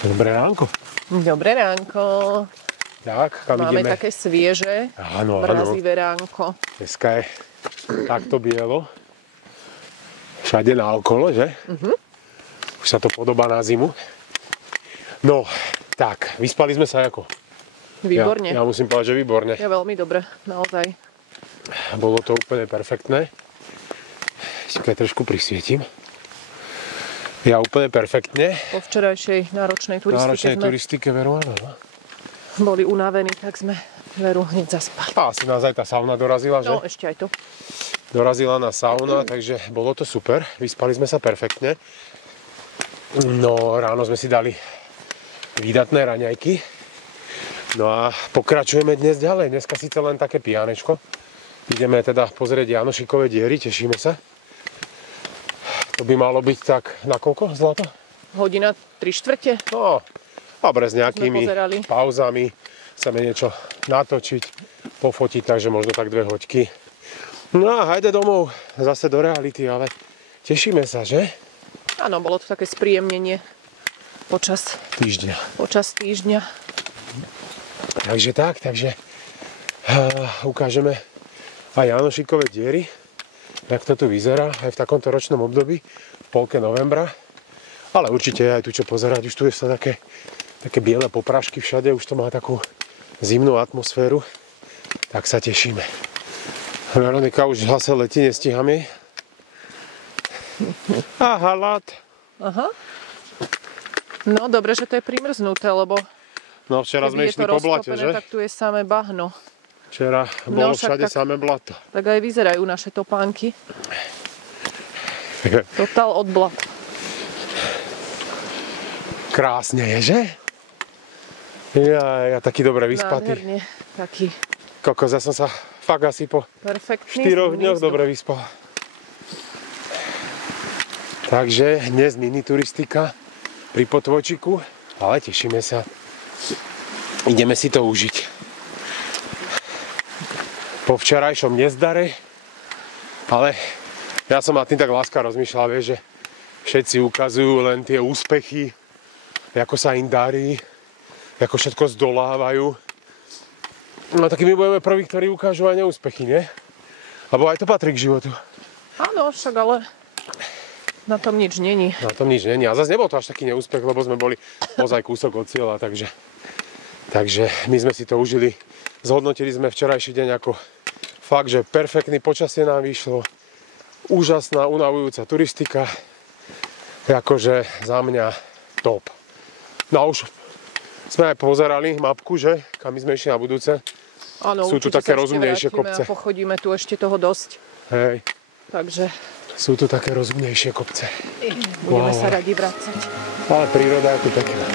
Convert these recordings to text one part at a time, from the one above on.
Dobré ránko. Dobré ránko. Tak, kam Máme ideme? také svieže, Áno. mrazivé ránko. Dneska je takto bielo. Všade naokolo, že? Už sa to podobá na zimu. No, tak, vyspali sme sa ako? Výborne. Ja musím povedať, že výborne. Je veľmi dobre, naozaj. Bolo to úplne perfektné. Keď trošku prisvietím. Ja úplne perfektne. Po včerajšej náročnej turistike veru, áno. Boli unavení, tak sme veru hneď zaspali. A asi nás aj tá sauna dorazila, že? No, ešte aj to. Dorazila nás sauna, takže bolo to super. Vyspali sme sa perfektne. No, ráno sme si dali výdatné raňajky. No a pokračujeme dnes ďalej. Dneska síce len také pijanečko. Ideme teda pozrieť Janošikové diery, tešíme sa. To by malo byť tak na koľko, Zlato? Hodina 3/4. No, dobre, s nejakými pozerali. pauzami. Chceme niečo natočiť, pofotiť, takže možno tak 2 hoďky. No a hajde domov, zase do reality, ale tešíme sa, že? Áno, bolo to také spríjemnenie počas týždňa. Takže ukážeme aj Janošikové diery, jak to tu vyzerá aj v takomto ročnom období, v polke novembra. Ale určite je aj tu čo pozerať, už tu je sa také biele poprášky všade, už to má takú zimnú atmosféru, tak sa tešíme. Veronika už zase letí, nestíham jej. A halát. Aha. No, dobre, že to je primrznuté, lebo No včera sme keby je išli to po blate, rozkopené, že? tak tu je samé bahno. Včera bolo však všade tak- samé blato. Tak aj vyzerajú naše topánky. Totál od blat. Krásne je, že? Ja taký dobre vyspatý. Nádherne. Taký Kokos, ja som sa fakt asi po perfektný 4 zimný dňoch vzduch. dobre vyspal. Takže dnes mini turistika pri Potvojčiku, ale tešíme sa. Ideme si to užiť. Po včerajšom nezdare, ale ja som nad tým tak láska rozmýšľal, vieš, že všetci ukazujú len tie úspechy, ako sa im darí, ako všetko zdolávajú. No tak my budeme prví, ktorí ukážu aj neúspechy, nie? Lebo aj to patrí k životu. Áno, však ale na tom nič není. Na tom nič není. A zase nebol to až taký neúspech, lebo sme boli ozaj kúsok od cieľa, takže my sme si to užili. Zhodnotili sme včerajší deň ako fakt, že perfektný, počasie nám vyšlo. Úžasná, unavujúca turistika. Akože za mňa top. No a už sme aj pozerali mapku, že? Kam my sme išli na budúce. Áno, Sú tu určite také sa ešte rozumnejšie vrátime kopce. A pochodíme tu ešte toho dosť. Hej, Takže sú tu také rozumnejšie kopce. budeme Wow. sa radi vracať. Ale príroda je tu pekná.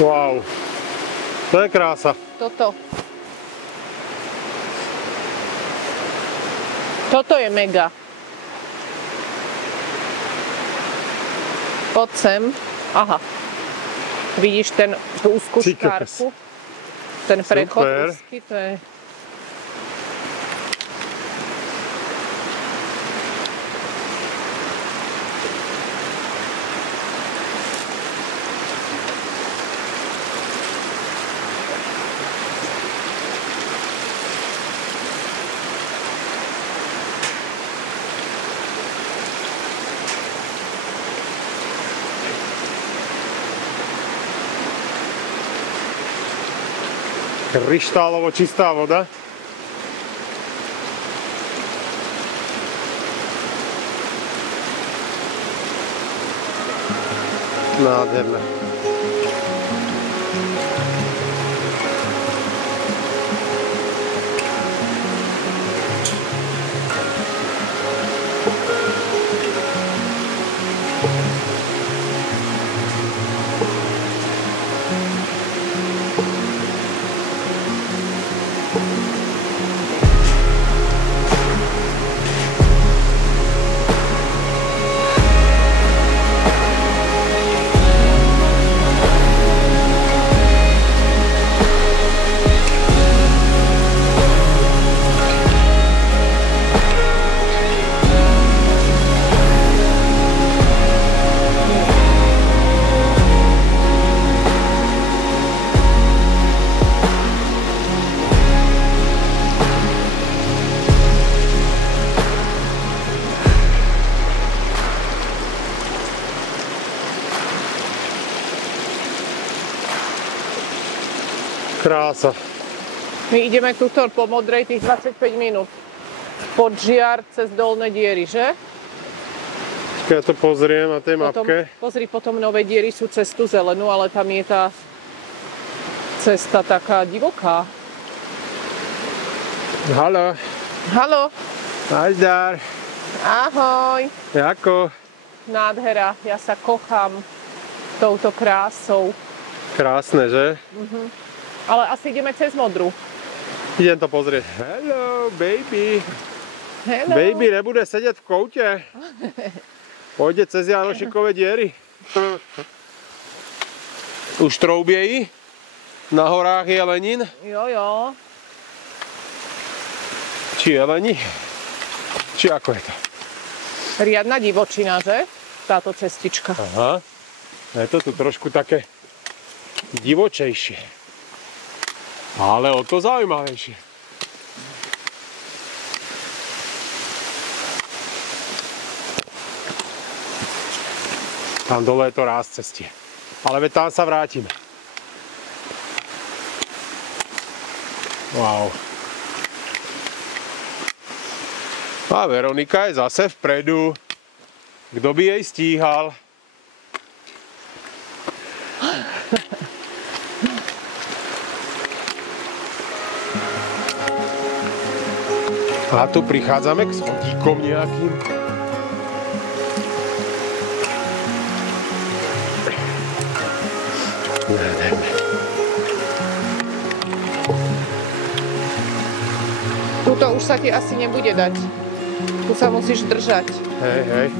Wow, to je krása. Toto je mega. Poď sem. Aha. Vidíš tú úzkú Ty kokos. škárku? Ten prechod Super. úzky, to je... Kryštálovo čistá voda. Nádherné. Krása. My ideme tuto po modrej tých 25 minút. Pod Žiar cez Dolné Diery, že? Ja to pozriem na tej mapke. Pozri, potom Nové Diery sú cez tú zelenú, ale tam je tá cesta taká divoká. Haló. Haló. Nazdar. Ahoj. Jako? Nádhera, ja sa kochám touto krásou. Krásne, že? Ale asi ideme cez modrú. Idem to pozrieť. Hello, baby. Hello. Baby nebude sedieť v koute. Pôjde cez Janošikové diery. Už troubiejí. Na horách je Lenin. Jo. Či jeleni? Či ako je to? Riadna divočina, že? Táto cestička. Aha. Je to tu trošku také divočejšie. Ale o to zaujímavejšie. Tam dole je to ráz cestie. Ale veď tam sa vrátime. Wow. A Veronika je zase vpredu. Kto by jej stíhal? A tu prichádzame k schodíkom nejakým. Tuto už sa ti asi nebude dať. Tu sa musíš držať. Hej.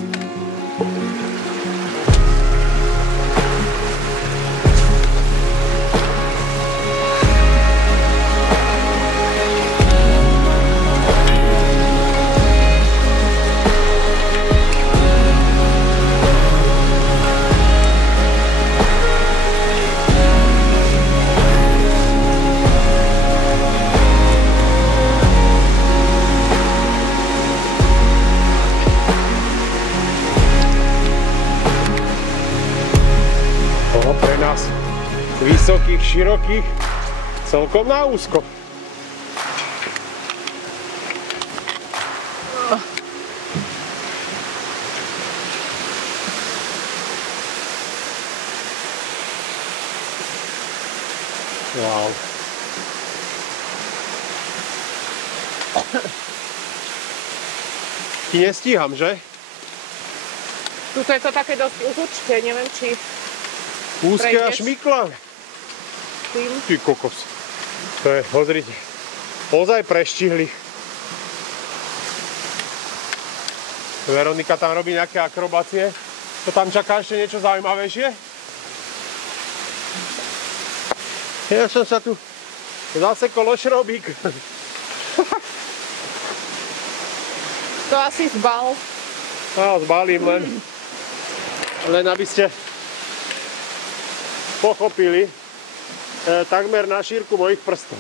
Pre nás vysokých, širokých, celkom na úzko. Wow. Ti nestíham, že? Tuto je to také dosť uhučké, neviem či... Úzke a šmykla. Ty kokos. To je, pozrite, ozaj preštihli. Veronika tam robí nejaké akrobácie. To tam čaká ešte niečo zaujímavejšie? Ja som sa tu zase kološrobík. To asi zbal. Zbalím len aby ste pochopili takmer na šírku mojich prstov.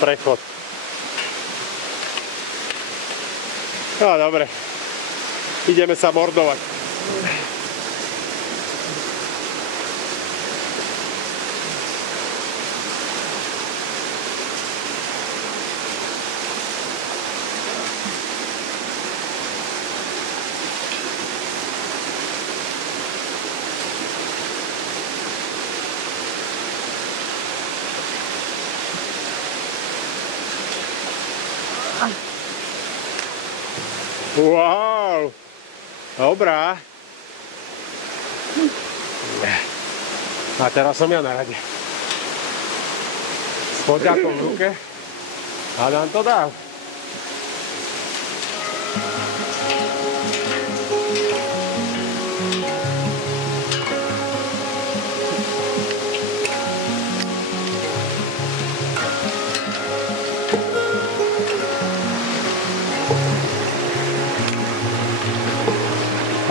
Prechod. No dobre, ideme sa mordovať. Wow. Dobrá. A teraz som ja na rade. S foťakom v ruke. A nám to dá.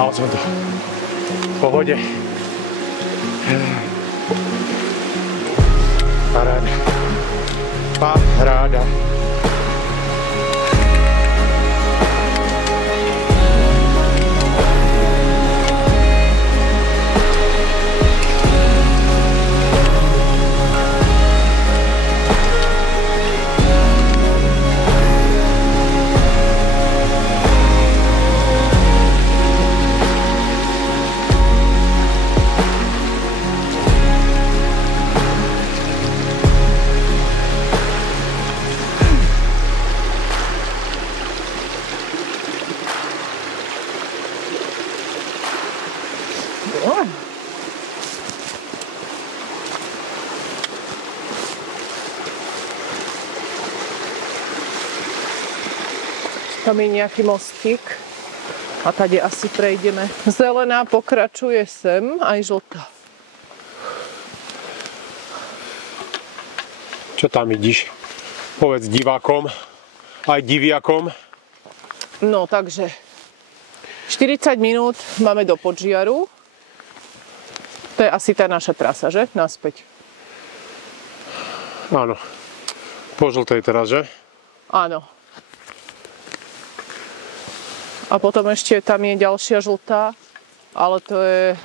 Dal som to. V pohode. Paráda. Paráda. Tam je nejaký mostík a tady asi prejdeme. Zelená pokračuje sem, aj žltá. Čo tam idíš? Povedz divákom, aj diviakom. No takže 40 minút máme do Podžiaru. To je asi tá naša trasa, že? Naspäť. Áno. Po žltej teraz, že? Áno. A potom ešte tam je ďalšia žltá, ale to je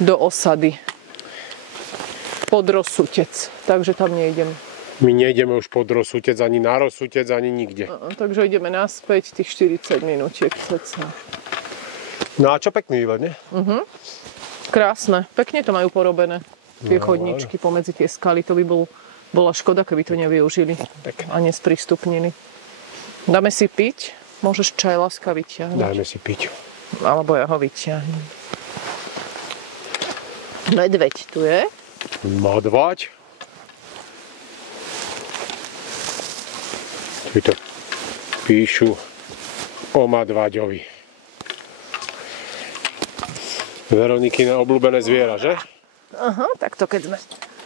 do osady. Pod Rozsutec, takže tam nejdem. My nejdeme už pod Rozsutec, ani na Rozsutec, ani nikde. Takže ideme naspäť tých 40 minútiek ceca. No a čo pekný výlet, nie? Krásne, pekne to majú porobené. Tie chodničky pomedzi tie skaly, to by bola škoda, keby to nevyužili a nesprístupnili. Dáme si piť? Môžeš čaj láska vyťahnuť. Dajme si piť. Alebo ja ho vyťahnem. Medveď tu je. Medveď. Tu to píšu o Medveďovi. Veronikine obľúbené zviera, že? Aha, takto keď sme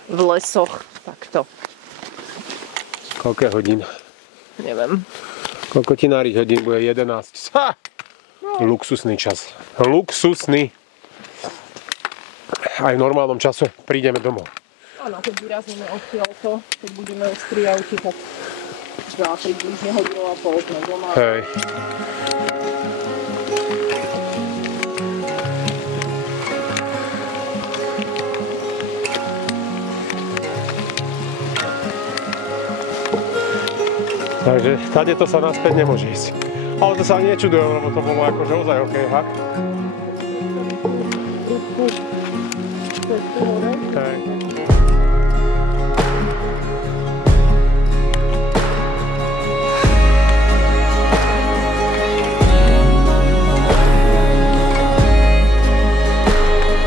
v lesoch, takto. Koľko hodín? Neviem. Koľko ti náriť hodín bude? 11. Ha! Luxusný čas. Luxusný. Aj v normálnom čase prídeme domov. Áno, keď vyrazíme odtiaľto, keď budeme už pri auti, tak za približne hodinu a pol sme doma. Hej. Takže tady to sa naspäť nemôže ísť. Ale to sa ani nečudujem, lebo to bolo akože ozaj okej, ha? Hej.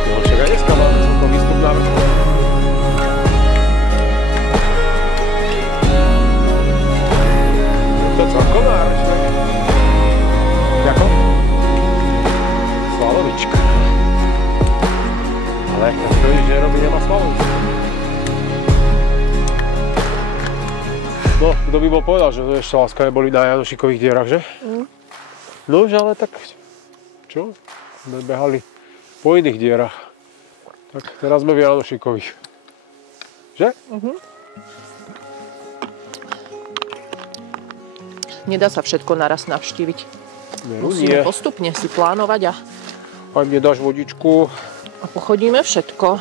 No však aj dneska máme celkom výstup na vrch. To celkom náročné. Jako? Slalovička. Ale to nič nerobí, nemá slalovičku. No, kto by bol povedal, že to ešte láska neboli na Janošikových dierach, že? No už ale tak, čo? Sme behali po iných dierach. Tak teraz sme v Janošikových. Že? Nedá sa všetko naraz navštíviť. Veru Musíme nie. postupne si plánovať a Aj mne dáš vodičku. pochodíme všetko.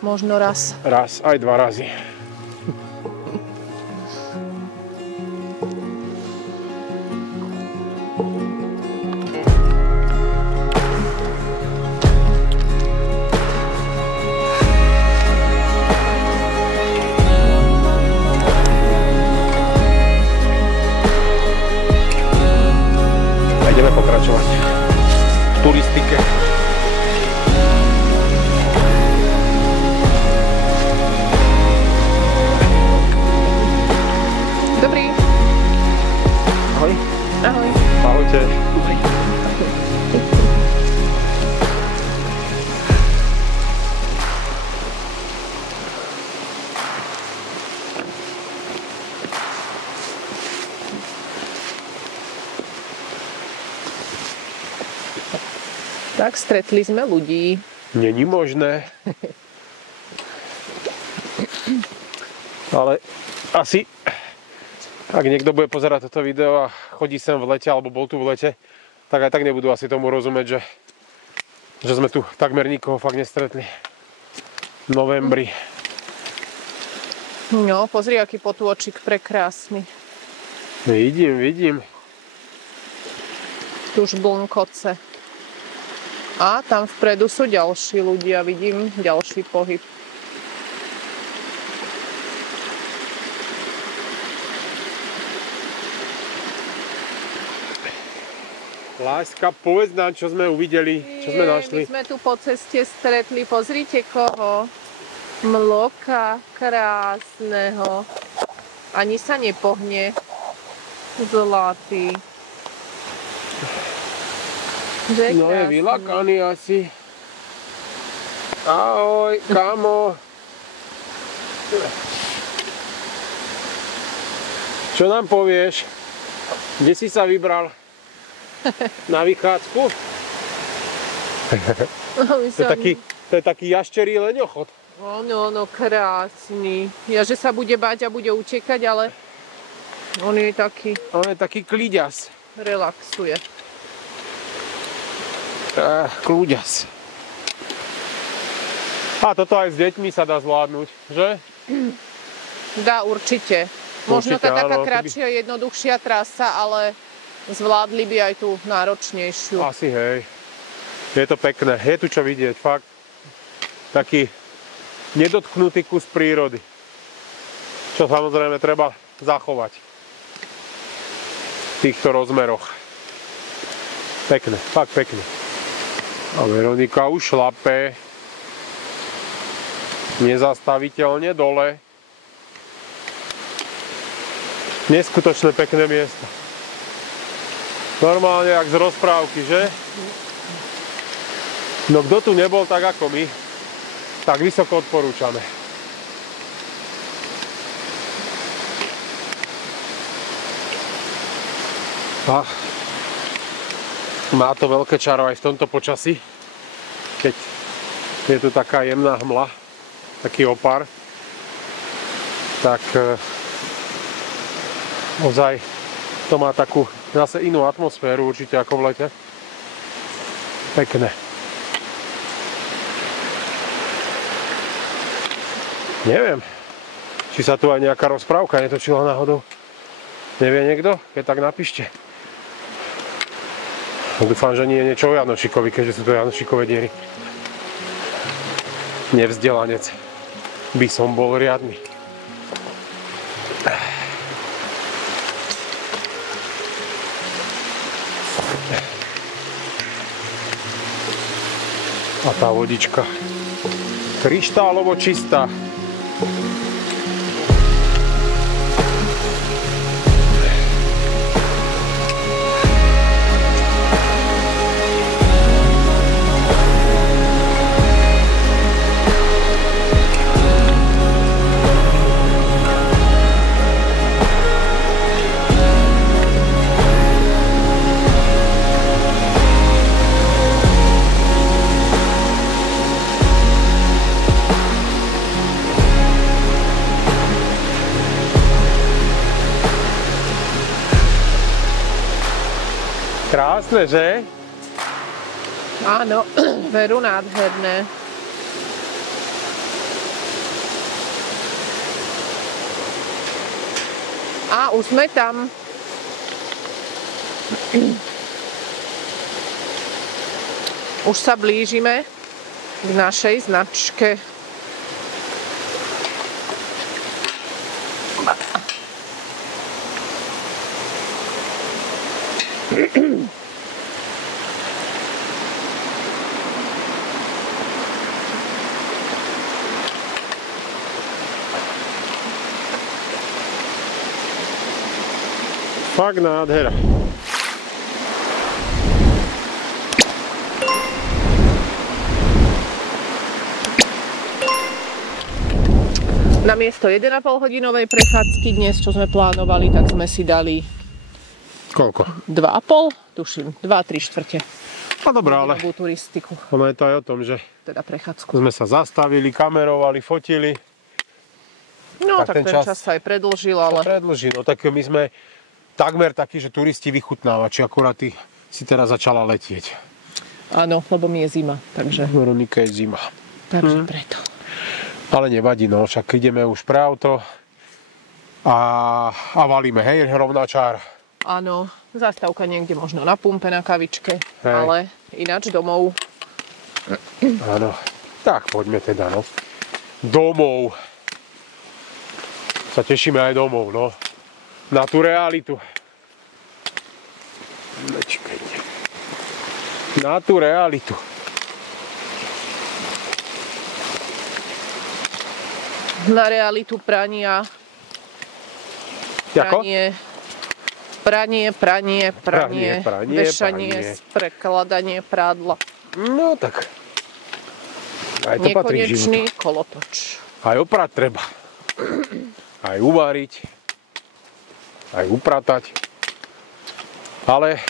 Možno raz. Raz, aj 2 razy. v turistike. Dobrý. Ahoj. Ahoj. Ahojte. Tak stretli sme ľudí. Není možné. Ale asi, ak niekto bude pozerať toto video a chodí sem v lete, alebo bol tu v lete, tak aj tak nebudú asi tomu rozumieť, že sme tu takmer nikoho fakt nestretli. V novembri. No, pozri, aký potôčik prekrásny. Vidím. Tuž blnkoce. A tam vpredu sú ďalší ľudia, vidím ďalší pohyb. Láska, povedz nám, čo sme uvideli, čo sme našli. My sme tu po ceste stretli, pozrite koho. Mloka krásneho. Ani sa nepohne. Zlatý. No je vylakaný asi. Ahoj, kamo. Čo nám povieš? Kde si sa vybral? Na vychádzku? To je taký jašterý leňochod. No, krásny. Ja, že sa bude báť a bude utekať, ale on je taký... On je taký kliďas. Relaxuje. Kľúďas. A toto aj s deťmi sa dá zvládnuť, že? Dá, určite. Možno tá taká kratšia, jednoduchšia trasa, ale zvládli by aj tú náročnejšiu. Asi hej. Je to pekné. Je tu čo vidieť, fakt. Taký nedotknutý kus prírody. Čo samozrejme treba zachovať. V týchto rozmeroch. Pekné, fakt pekné. A Veronika už šlape nezastaviteľne dole. Neskutočne pekné miesto. Normálne jak z rozprávky, že? No kto tu nebol tak ako my, tak vysoko odporúčame. Má to veľké čaro aj v tomto počasí, keď je tu taká jemná hmla, taký opar, tak ozaj to má takú zase inú atmosféru určite ako v lete. Pekné. Neviem, či sa tu aj nejaká rozprávka netočila náhodou. Nevie niekto? Keď tak napíšte. Dúfam, že nie je niečo o Janošikovi, keďže sú to Janošikové diery. Nevzdelanec by som bol riadny. A tá vodička kryštálovo čistá. Krásne, že? Áno, veru nádherné. A už sme tam. Už sa blížime k našej značke. Fakt nádhera. Namiesto 1,5 hodinovej prechádzky dnes, čo sme plánovali, tak sme si dali... Koľko? 2,5? Tuším, 2-3/4. No dobré, ale turistiku. ono je to aj o tom, že Teda prechádzku. sme sa zastavili, kamerovali, fotili. No tak ten čas sa aj predĺžil, ale... Predĺžil, no tak my sme takmer takí, že turisti vychutnávači, akurát ty si teraz začala letieť. Áno, lebo mi je zima, takže... Veronika je zima. Takže preto. Ale nevadí, no, však ideme už pre auto a valíme, hej, rovná čára. Áno, zastávka niekde možno na pumpe, na kavičke, hej. Ale ináč domov. Áno, tak poďme teda, no. Domov. Sa tešíme aj domov, no. Na tú realitu. Nečkajte. Na tú realitu. Na realitu prania. Jako? Pranie, vešanie, pranie. prekladanie prádla. No tak. Aj to patrí k životu. Nekonečný kolotoč. Aj oprať treba. Aj uvariť. Aj upratať. Ale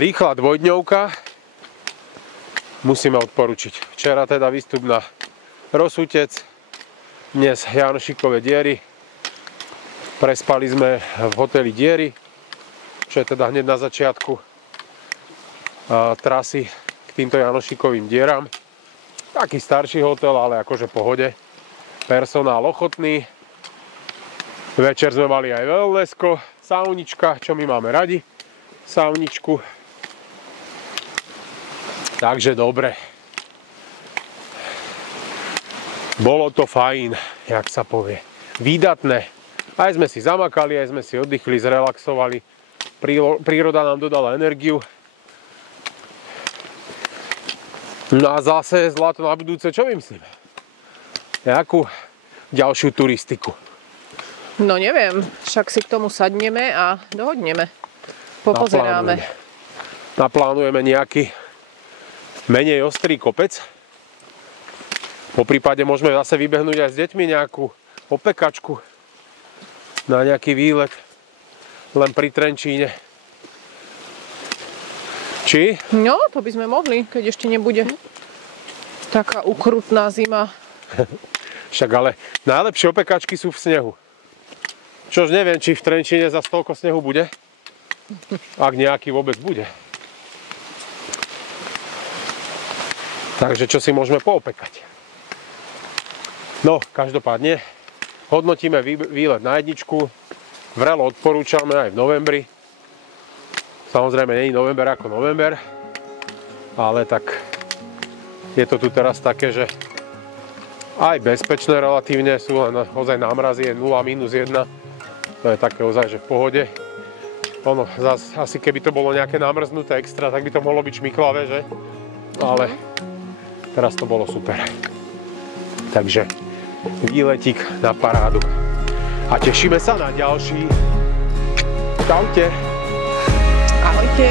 rýchla dvojdňovka musíme odporučiť. Včera teda výstup na Rosutec. Dnes Janošikové diery. Prespali sme v hoteli Diery, čo je teda hneď na začiatku trasy k týmto Janošikovým dieram. Taký starší hotel, ale akože pohode. Personál ochotný. Večer sme mali aj wellnessko, saunička, čo my máme radi. Sauničku. Takže dobre. Bolo to fajn, jak sa povie. Výdatné. Aj sme si zamakali, aj sme si oddychli, zrelaxovali. Príroda nám dodala energiu. No a zase zlato na budúce, čo vymyslíme? Nejakú ďalšiu turistiku. No neviem, však si k tomu sadneme a dohodneme. Popozeráme. Naplánujeme nejaký menej ostrý kopec. Po prípade môžeme zase vybehnúť aj s deťmi nejakú opekačku na nejaký výlet len pri Trenčíne. Či? No, to by sme mohli, keď ešte nebude taká ukrutná zima. Však ale najlepšie opekačky sú v snehu. Čož neviem, či v Trenčíne za toľko snehu bude. Ak nejaký vôbec bude. Takže čo si môžeme poopekať? No, každopádne hodnotíme výlet na jedničku. Vrelo odporúčame aj v novembri. Samozrejme, nie je november ako november. Ale tak je to tu teraz také, že aj bezpečné relatívne sú, len ozaj námrazy je 0-1. To je také ozaj, že v pohode. Ono, zase, asi keby to bolo nejaké namrznuté extra, tak by to mohlo byť šmiklavé, že? Ale teraz to bolo super. Takže výletík na parádu. A tešíme sa na ďalší. Čaute. Ahojte.